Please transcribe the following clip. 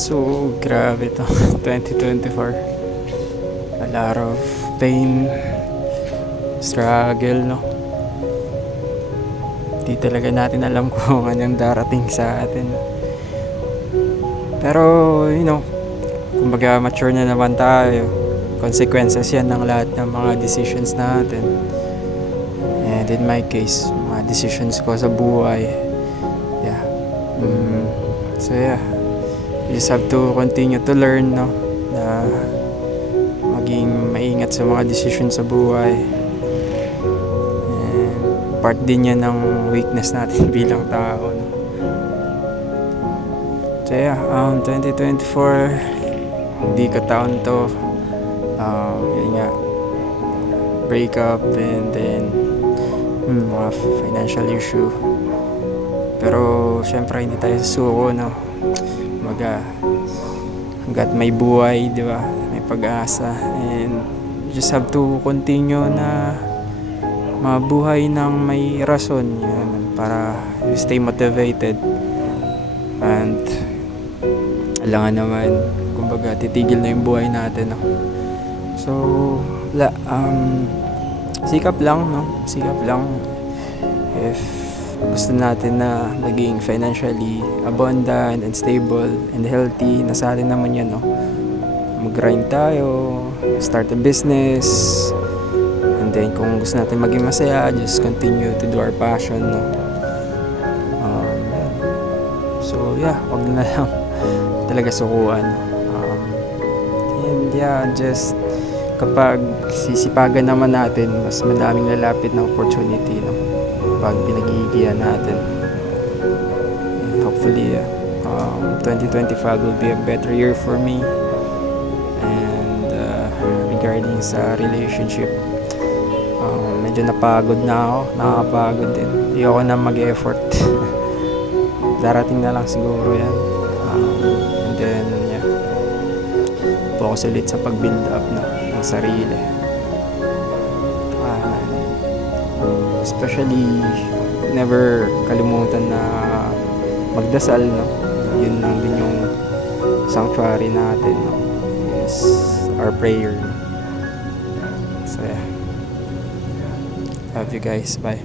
So, grabe to. 2024. A lot of pain, struggle, no? Di talaga natin alam kung anong darating sa atin. Pero, kumbaga mature na naman tayo. Consequences yan ng lahat ng mga decisions natin. And in my case, mga decisions ko sa buhay. Yeah. So yeah. You just have to continue to learn, no? Na maging maingat sa mga decisions sa buhay. And part din yan ng weakness natin bilang tao, no? So yeah, 2024, hindi ka taon to. Yun nga, breakup and then mga financial issue. Pero syempre hindi tayo susuko, no? Hanggat may buhay, di ba? May pag-asa, and you just have to continue na mabuhay ng may rason, yan, para you stay motivated. And alangan naman, kumbaga titigil na yung buhay natin, no? So sikap lang, no? Sikap lang. If gusto natin na maging financially abundant and stable and healthy, nasa atin naman yan, no? Mag-grind tayo, start a business, and then kung gusto natin maging masaya, just continue to do our passion, no? So yeah, wag na lang talaga sukuan. And yeah, just kapag sisipagan naman natin, mas madaming lalapit na opportunity, no? Pag pinagigihan natin. And hopefully 2025 will be a better year for me. And regarding sa relationship, medyo napagod na ako, nakakapagod din. Hindi ako na mag-effort. Darating na lang siguro yan. And then yeah, focus ulit sa pag-build up ng sarili. Especially, never kalimutan na magdasal, no? Yun lang din yung sanctuary natin, no? Is our prayer. So yeah, love you guys, bye.